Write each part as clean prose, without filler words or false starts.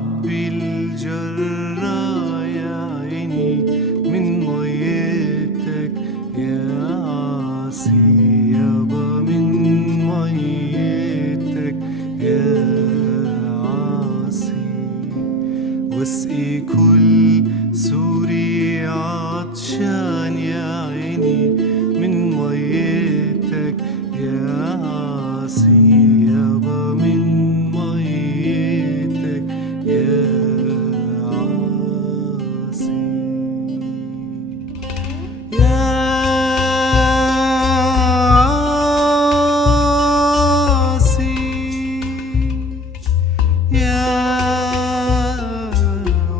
عبي الجرة يا عيني من ميتك يا عاصي يابا من ميتك يا عاصي، واسقي كل سوري عطشان يا عيني من ميتك يا عاصي يابا من ميتك يا عاصي يا عاصي يا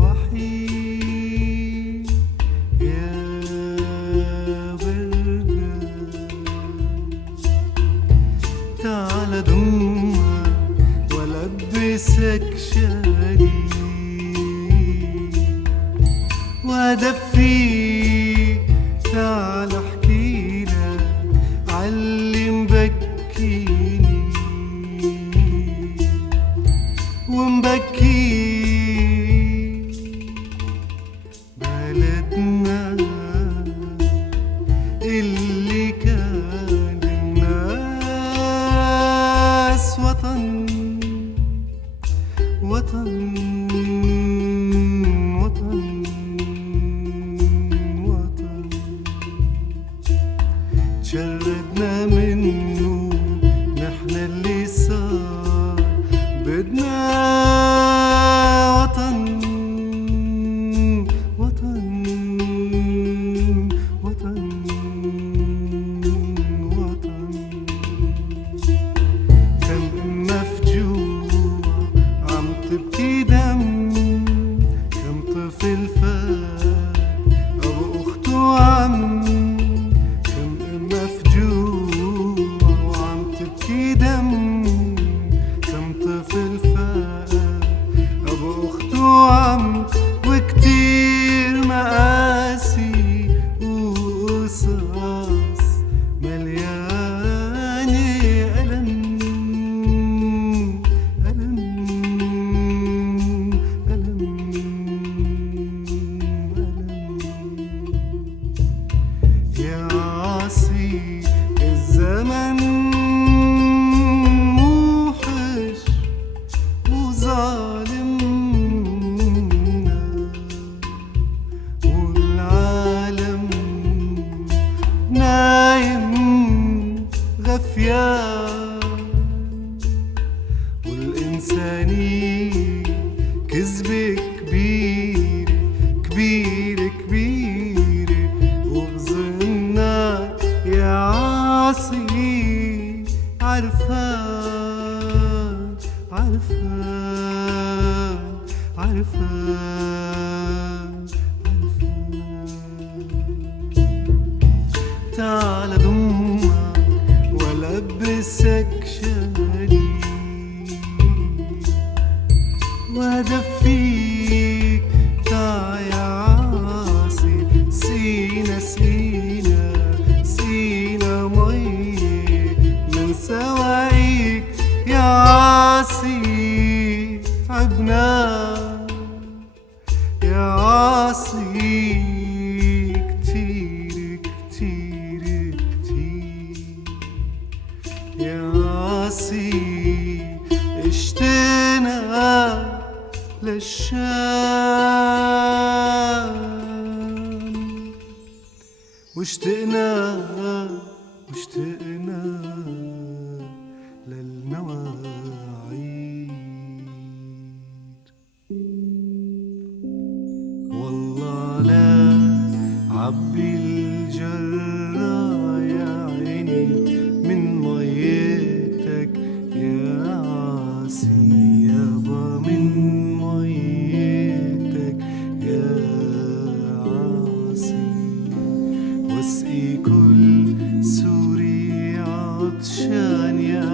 وحيد يا بردة، تعال ضمك ولبسك شالي وادفيك، تعال احكيلك عاللي مبكيني ومبكيك، بلدنا اللي كان الناس وطن وطن وطن وطن، تشردنا منه نحن اللي صار بدنا وطن وطن وطن وطن، دم مفجوع عم تبكي دم، كم طفل فات أبو أخته عم، كم مفجوع وعم تبكي دم، كم طفل فات أبو أخته عم، وكتير مآسي وقصص مليانة ألم ألم ألم ألم، يا عاصي الزمن موحش وظالمنا، والعالم نايم غفيان، والإنسانية كذبة كبيرة كبيرة كبيرة، وبظنك يا عاصي عرفان عرفان عرفان عرفان، تعال ضمك ولبسك شالي وادفيك، تعال يا عاصي سينا سينا سينا مي من سواعيك يا عاصي، تعبنا يا عاصي كتير كتير كتير، يا عاصي اشتقنا للشام واشتقنا واشتقنا للمواعيد، والله لا عبي الجرة يا عيني من ميتك يا عاصي يابا من ميتك يا عاصي، واسقي كل سوري عطشان يا